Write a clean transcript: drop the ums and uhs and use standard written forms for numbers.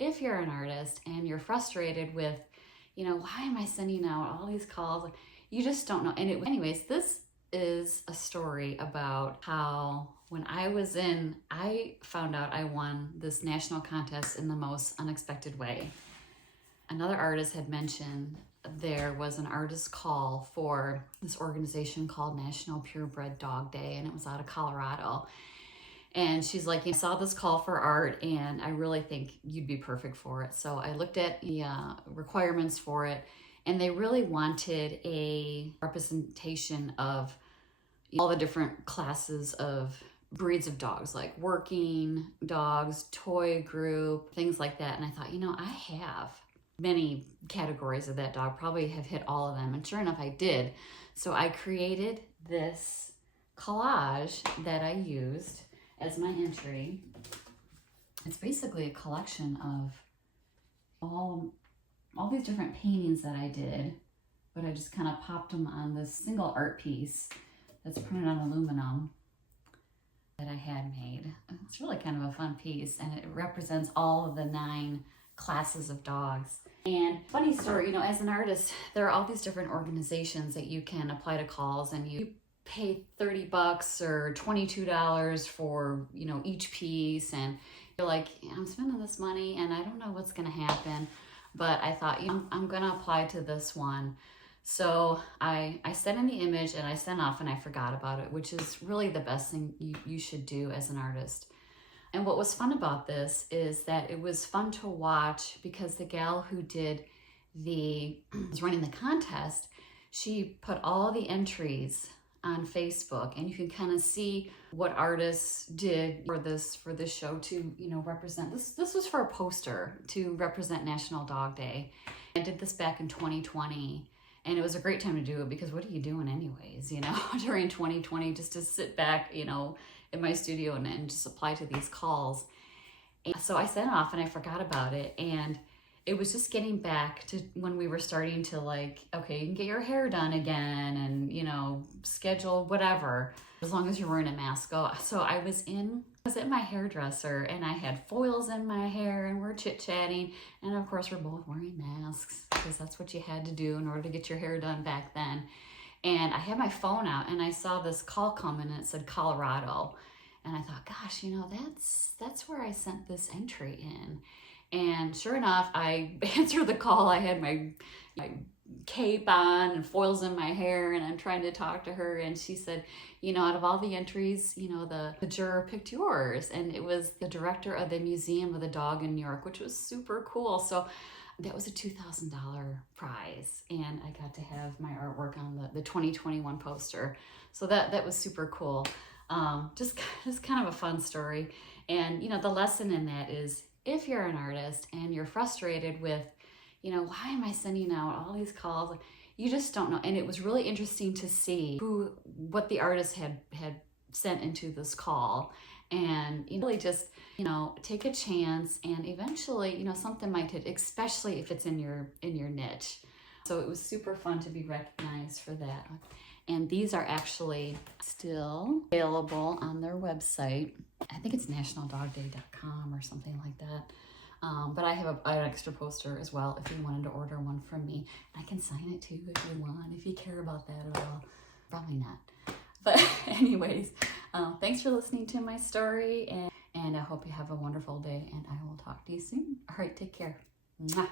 if you're an artist and you're frustrated with, why am I sending out all these calls? You just don't know. And anyways, this is a story about how when I found out I won this national contest in the most unexpected way. Another artist had mentioned there was an artist call for this organization called National Purebred Dog Day, and it was out of Colorado. And she's like, I saw this call for art and I really think you'd be perfect for it. So I looked at the requirements for it, and they really wanted a representation of all the different classes of breeds of dogs, like working dogs, toy group, things like that. And I thought, I have many categories of that dog, probably have hit all of them. And sure enough, I did. So I created this collage that I used as my entry. It's basically a collection of all these different paintings that I did, but I just kind of popped them on this single art piece that's printed on aluminum that I had made. It's really kind of a fun piece, and it represents all of the 9 classes of dogs. And funny story, as an artist, there are all these different organizations that you can apply to calls, and you pay $30 or $22 for, each piece. And you're like, I'm spending this money and I don't know what's going to happen. But I thought, I'm going to apply to this one. So I sent in the image and I sent off and I forgot about it, which is really the best thing you should do as an artist. And what was fun about this is that it was fun to watch, because the gal who was running the contest, she put all the entries on Facebook, and you can kind of see what artists did for this show to represent this was for a poster to represent National Dog Day. I did this back in 2020, and it was a great time to do it, because what are you doing anyways, during 2020, just to sit back in my studio and just apply to these calls. And so I sent it off and I forgot about it, and it was just getting back to when we were starting to okay, you can get your hair done again and, schedule whatever, as long as you're wearing a mask. So I was at my hairdresser, and I had foils in my hair, and we're chit-chatting. And of course, we're both wearing masks, because that's what you had to do in order to get your hair done back then. And I had my phone out and I saw this call come in, and it said Colorado. And I thought, gosh, that's where I sent this entry in. And sure enough, I answered the call. I had my cape on and foils in my hair, and I'm trying to talk to her. And she said, out of all the entries, the juror picked yours. And it was the director of the Museum of the Dog in New York, which was super cool. So that was a $2,000 prize. And I got to have my artwork on the 2021 poster. So that was super cool. Just kind of a fun story. And, the lesson in that is, if you're an artist and you're frustrated with, why am I sending out all these calls? You just don't know. And it was really interesting to see what the artist had sent into this call, and really just, take a chance, and eventually, something might hit, especially if it's in your niche. So it was super fun to be recognized for that. And these are actually still available on their website. I think it's nationaldogday.com or something like that. But I have an extra poster as well if you wanted to order one from me. I can sign it too if you want, if you care about that at all. Probably not. But anyways, thanks for listening to my story, and I hope you have a wonderful day, and I will talk to you soon. All right, take care. Mwah.